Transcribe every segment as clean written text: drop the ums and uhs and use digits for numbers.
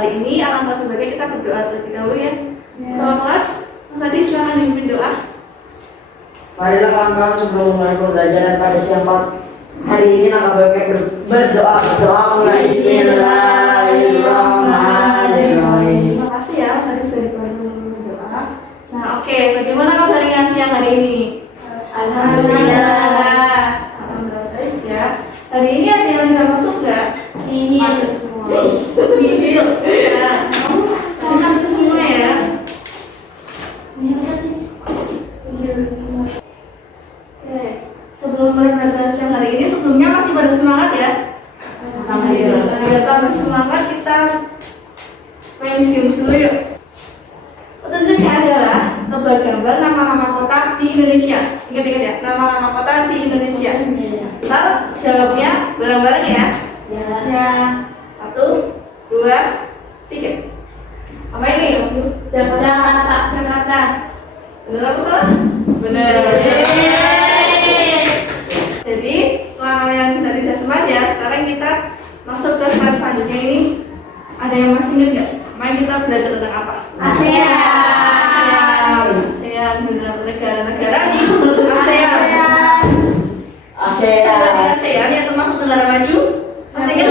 kali ini alangkah baiknya kita berdoa terlebih dahulu ya. Ketua kelas, Mas Adi silakan dipimpin doa. Marilah kawan-kawan sebelum mulai pembelajaran pada siang hari ini langkah baiknya berdoa mulai Bismillahirrahmanirrahim. Terima kasih ya, Mas Adi sudah dibantu berdoa. Nah, oke, bagaimana kabarnya siang hari ini? Alhamdulillah. Alhamdulillah baik ya. Hari ini ada yang nggak masuk nggak? Masuk semua. Video. Nah, kamu masuk semua ya. Oke, sebelum mulai pelajaran siang hari ini, sebelumnya masih pada semangat ya? Alhamdulillah. Biar tambah semangat kita main games dulu yuk. Petunjuknya adalah tebak gambar nama-nama kota di Indonesia. Ingat-ingat ya, nama-nama kota di Indonesia. Ntar jawabnya bareng-bareng ya. Ya. 1, 2, 3. Apa ini? Jakarta. Bener apa salah? Bener. Jadi setelah kalian sudah tidak semangat ya, sekarang kita masuk ke slide selanjutnya ini. Ada yang masih ingat nggak? Main kita belajar tentang apa? ASEAN, negara-negara di ASEAN. ASEAN yang termasuk negara maju. Masih ingat?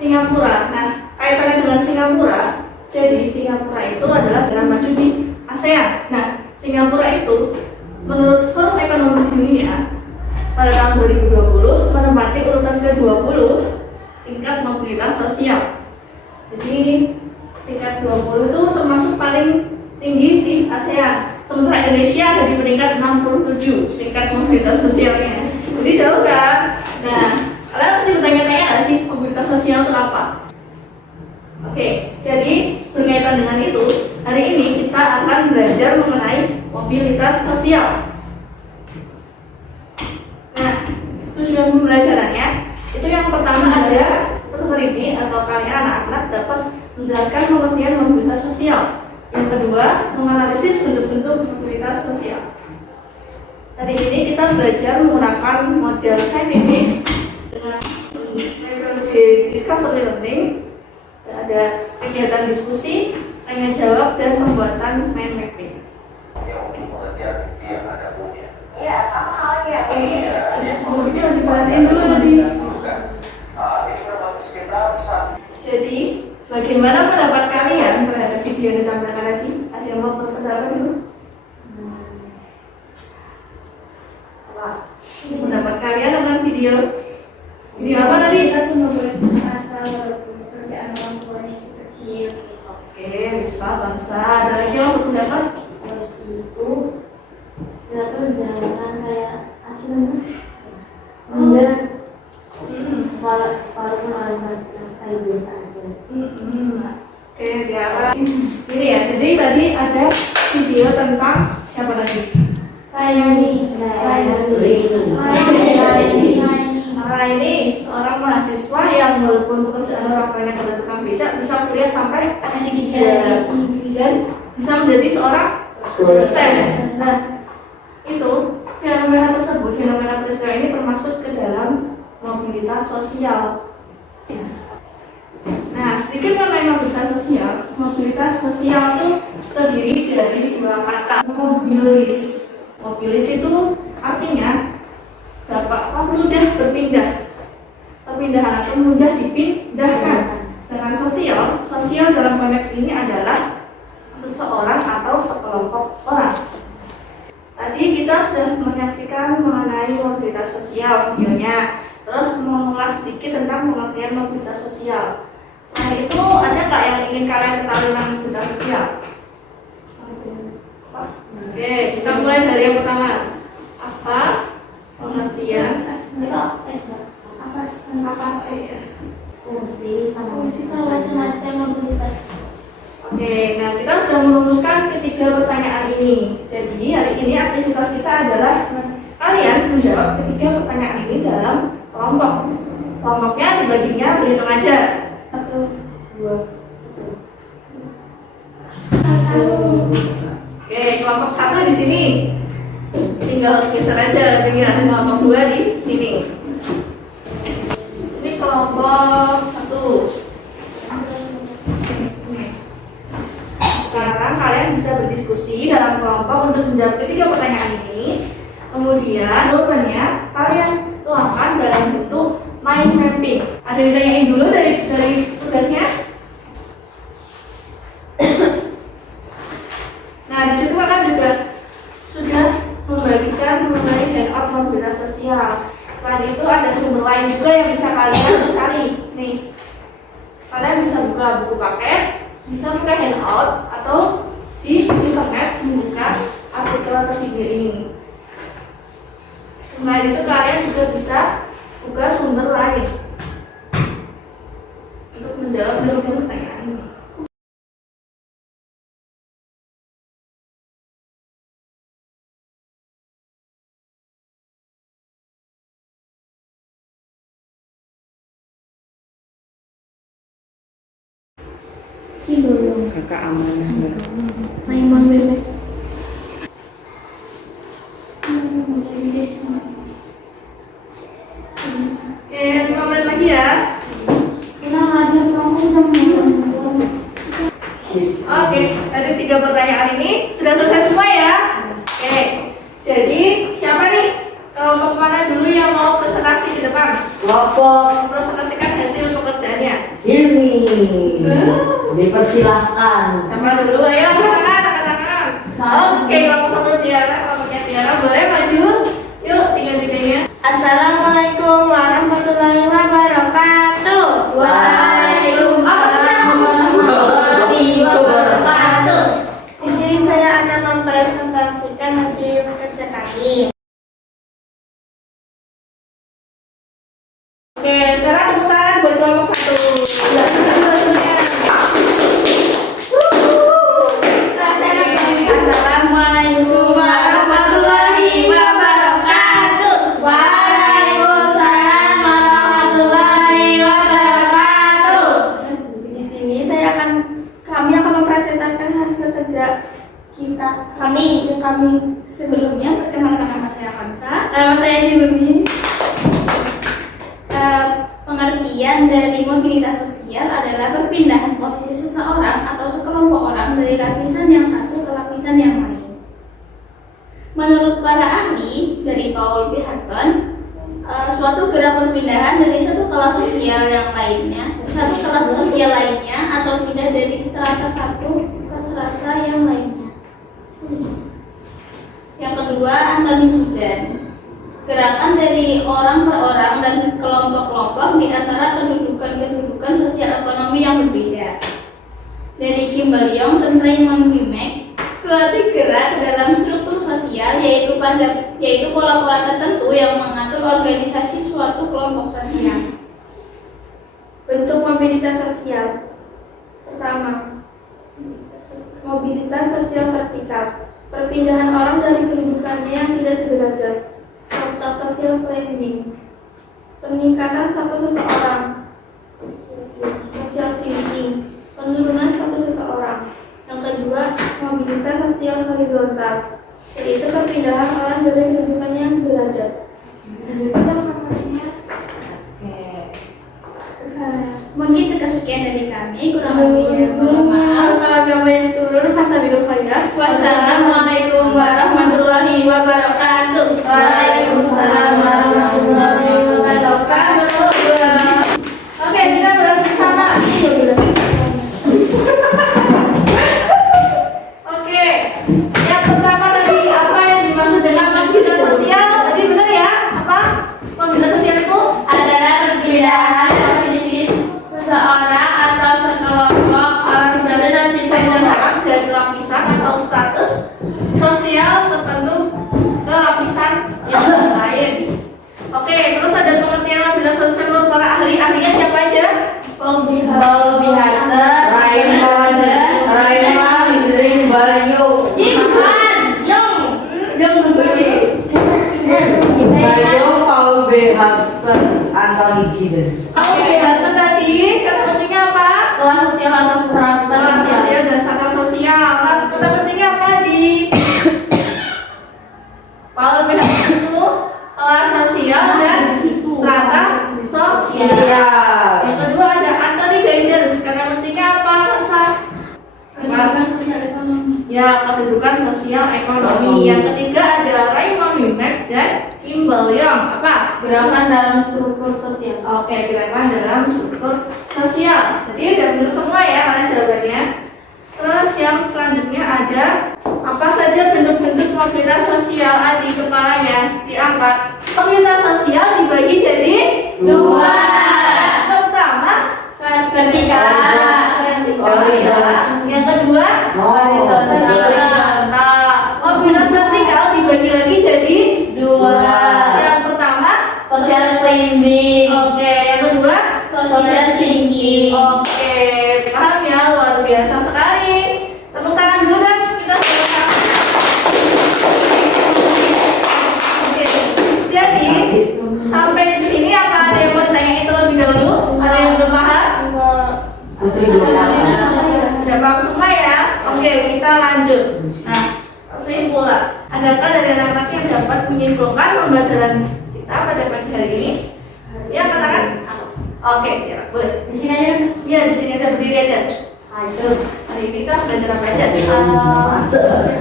Singapura. Nah, kaitannya dengan Singapura. Jadi Singapura itu adalah negara maju di ASEAN. Nah, Singapura itu menurut Forum Ekonomi Dunia pada tahun 2020 menempati urutan ke-20 tingkat mobilitas sosial. Jadi tingkat 20 itu termasuk paling tinggi di ASEAN. Sementara Indonesia ada di peringkat 67 tingkat mobilitas sosialnya. Jadi jauh kan? Nah, kalian masih bertanya-tanya nggak sih mobilitas sosial itu apa? Oke, jadi berkaitan dengan itu, hari ini kita akan belajar mengenai mobilitas sosial. Nah, tujuan pembelajarannya itu yang pertama adalah peserta atau kalian anak-anak dapat menjelaskan pengertian mobilitas sosial. Yang kedua, menganalisis bentuk-bentuk mobilitas sosial. Hari ini kita belajar menggunakan model saintifik dengan metode discovery learning. Ada kegiatan diskusi, tanya jawab, dan pembuatan mind mapping. Ya, sama halnya. Kemudian diperhatiin dulu di. Jadi, bagaimana pendapat kalian terhadap video yang ditampilkan tadi? Ada yang mau berpendapat dulu? Apa? Pendapat kalian tentang video? Video apa tadi? Kita tuh nggak boleh asal pekerjaan orang tuanya itu kecil. Oke, bisa bangsa. Ada lagi yang mau berpendapat? Terus itu kita tuh jangan kayak acuan. Enggak. Walaupun orang kayak biasa aja. Oke, biar ini ya. Jadi tadi ada video tentang siapa tadi? Ini seorang mahasiswa yang walaupun pekerjaan orang tuanya pada tukang becak bisa kuliah sampai S3 dan bisa menjadi seorang dosen. Nah, itu fenomena tersebut, fenomena peristiwa ini termasuk ke dalam mobilitas sosial. Nah, sedikit mengenai mobilitas sosial. Mobilitas sosial itu terdiri dari dua kata, mobilis. Mobilis itu artinya dapat mudah berpindah, perpindahan atau mudah dipindahkan. Sedangkan sosial dalam konteks ini adalah seseorang atau sekelompok orang. Tadi kita sudah menyaksikan mengenai mobilitas sosial videonya, terus mengulas sedikit tentang pengertian mobilitas sosial. Selain itu, ada nggak yang ingin kalian ketahui tentang mobilitas sosial? Oke, kita mulai dari yang pertama. Apa pengertian fungsi sama macam-macam mobilitas. Oke, nah kita sudah merumuskan ketiga pertanyaan ini. Jadi hari ini aktivitas kita adalah kalian menjawab ketiga pertanyaan ini dalam kelompok. Kelompoknya dibaginya berhitung aja. 1, 2. Oke, kelompok 1 di sini. Tinggal geser aja pinggiran. Kelompok 2 di sini. Ini kelompok 1. menjawab ketiga pertanyaan ini. Kemudian jawabannya kalian tuangkan dalam bentuk mind mapping. Ada ditanyain dulu dari tugasnya. Nah, di situ kan juga sudah membagikan mengenai handout mobilitas sosial. Selain itu ada sumber lain juga yang bisa kalian cari. Nih, kalian bisa buka buku paket, bisa buka handout, atau di internet membuka artikel atau video ini. Selain itu kalian juga bisa buka sumber lain untuk menjawab berbagai pertanyaan ini. Kakak amanah nggak? Main bebek. Oke, 5 menit lagi ya. Oke, tadi 3 pertanyaan ini sudah selesai semua ya. Oke, jadi siapa nih kelompok mana dulu yang mau presentasi di depan? Kelompok Presentasikan hasil pekerjaannya. Hilmi, dipersilahkan. Siapa dulu? Ayo, angkat tangan. Oke, kelompok 1 Tiara, kelompoknya Tiara boleh maju. Yuk, tiga-tiganya. Assalamualaikum warahmatullahi wabarakatuh. Waalaikumsalam warahmatullahi wabarakatuh. Di sini saya akan mempresentasikan hasil kerja kami. Oke, sekarang tepuk tangan buat kelompok 1. Assalamualaikum warahmatullahi wabarakatuh. Waalaikumsalam warahmatullahi wabarakatuh. Di sini kami akan mempresentasikan hasil kerja kami. Sebelumnya, perkenalkan nama saya Kansa. Nama saya Hilmi. Pengertian dari mobilitas sosial adalah perpindahan posisi seseorang atau sekelompok orang dari lapisan yang satu ke lapisan yang lain. Menurut para ahli dari Paul B. Hutton, suatu gerak perpindahan dari satu kelas sosial lainnya atau pindah dari strata satu ke strata yang lainnya. Yang kedua, Anthony Giddens. Gerakan dari orang per orang dan kelompok-kelompok di antara kedudukan sosial ekonomi yang berbeda. Dari Kimball Young dan Raymond Wimek, suatu gerak dalam struktur sosial yaitu pola-pola tertentu yang mengatur organisasi suatu kelompok sosial. Bentuk mobilitas sosial. Pertama, mobilitas sosial vertikal. Perpindahan orang dari kedudukannya yang tidak sederajat. Faktor social climbing. Peningkatan status seseorang. Social sinking. Penurunan status seseorang. Yang kedua, mobilitas sosial horizontal, yaitu perpindahan orang dari kedudukannya yang sederajat. Mungkin cukup sekian dari kami, kurang lebihnya mohon maaf. Wassalamualaikum warahmatullahi wabarakatuh. Waalaikumsalam warahmatullahi wabarakatuh. Oke, kita bahas bersama. Oke, yang pertama tadi apa yang dimaksud dengan mobilitas sosial? Tadi benar ya? Apa? Mobilitas sosial itu Adalah perpindahan posisi seseorang atau sekelompok orang berada dalam seseorang dari lapisan atau status sosial tertentu ke lapisan yang lain. Oke, terus ada pengertian mobilitas sosial menurut para ahli. Ahlinya siapa aja? Paul B. Hutton, Raymond Paul B. Hutton, Anthony Giddens. Kamu lihat tadi kata kuncinya apa? Kelas sosial atau strata Kelas sosial. sosial dan strata sosial. Kata kuncinya apa di Paul B. Hutton itu kelas sosial dan strata sosial. Yang kedua ada Anthony Giddens. Kata kuncinya apa? Kedudukan sosial ekonomi. Ya, kedudukan sosial ekonomi. Yang ketiga ada Raymond Wimers dan Kimball Young. Apa? Gerakan dalam struktur sosial. Oke, gerakan dalam struktur sosial. Jadi udah benar semua ya kalian jawabannya. Terus yang selanjutnya ada apa saja bentuk-bentuk mobilitas sosial? Adi kepalanya diangkat. Mobilitas sosial dibagi jadi Dua. Yang pertama Vertikal. yang kedua horizontal. Mobilitas vertikal dibagi lagi jadi Dua. yang pertama Social climbing. oke, yang kedua Social sinking. oke, paham ya, luar biasa sekali. Tepuk tangan dulu kan kita sama-sama. Oke, jadi sampai di sini apa ada yang mau ditanyain terlebih dahulu? Ada yang belum paham? Putri belum paham. Udah paham semua ya? Oke, kita lanjut. Nah, kesimpulan. Adakah dari anak-anak yang dapat menyimpulkan pembahasan kita pada pagi hari ini? Ya, katakan. Oke, ya, boleh. Di sini aja. Iya, di sini aja, berdiri aja. Ayo. Hari ini kita belajar apa aja?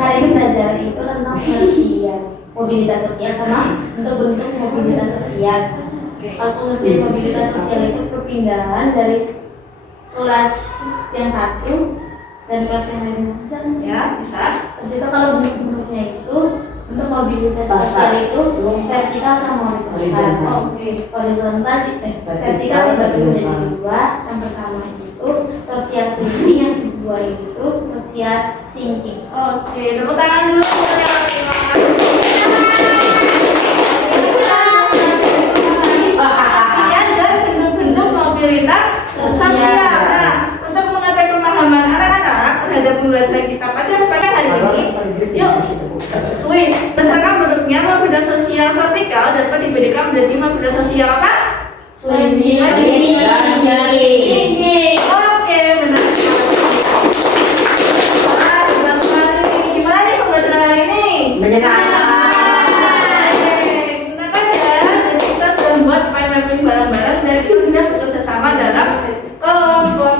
Hari ini belajar itu tentang pengertian mobilitas sosial sama bentuk-bentuk mobilitas sosial. Oke. Kalau pengertian mobilitas sosial itu perpindahan dari kelas yang satu dan kelas yang lain. Ya, bisa. Terus itu kalau bentuk-bentuknya itu untuk mobilitas sosial itu vertikal sama horizontal. Oke. Horizontal vertikal dibagi menjadi dua. Yang pertama itu social climbing, yang kedua itu social sinking. Oke, tepuk tangan dulu. Terima kasih. Dan bentuk-bentuk mobilitas sosial. Nah, untuk mengecek pemahaman anak-anak terhadap pembelajaran kita pada pagi hari ini, yuk kuis. Berdasarkan bentuknya, mobilitas sosial vertikal dapat dibedakan menjadi mobilitas sosial apa? Climbing, sinking. Oke, benar. Wah, benar sekali. Gimana nih pembelajaran hari ini? Menyenangkan. Gunakan ya, jadi kita sudah membuat mind mapping bareng-bareng dan kita sudah bekerja sama dalam kelompok.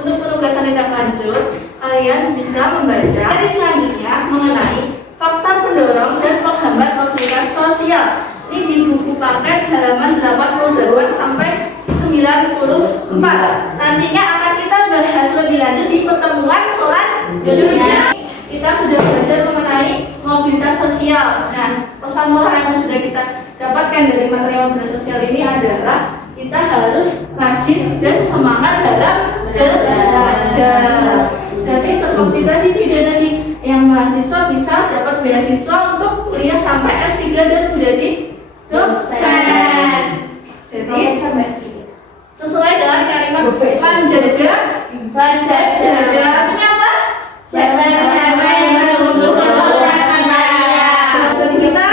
Untuk penugasan tindak lanjut, kalian bisa membaca dari selanjutnya mengenai faktor pendorong dan penghambat mobilitas sosial. Ini di buku paket halaman 88 sampai 94. Nantinya akan kita bahas lebih lanjut di pertemuan selanjutnya. Kita sudah belajar mengenai mobilitas sosial. Nah, pesan moral yang sudah kita dapatkan dari materi mobilitas sosial ini adalah kita harus rajin dan semangat dalam belajar. Jadi seperti tadi video tadi, yang mahasiswa bisa dapat beasiswa untuk kuliah sampai S3 dan menjadi dosen. Jadi sesuai dengan kalimat panjaja, artinya apa? Siapa yang bersungguh orang kaya? Jadi kita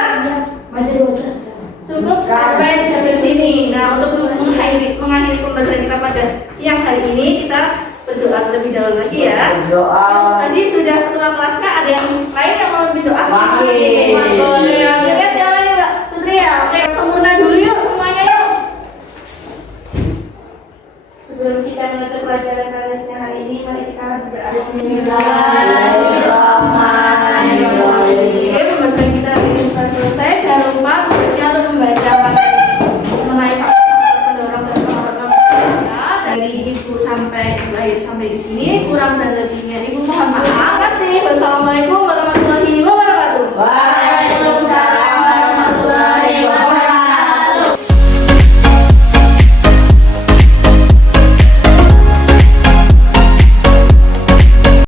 cukup sampai di sini. Nah, untuk mengakhiri pembelajaran kita pada siang hari ini, kita berdoa terlebih dahulu lagi ya. Doa. Tadi sudah ketua kelas Kak, ada yang lain yang mau berdoa? Wakil.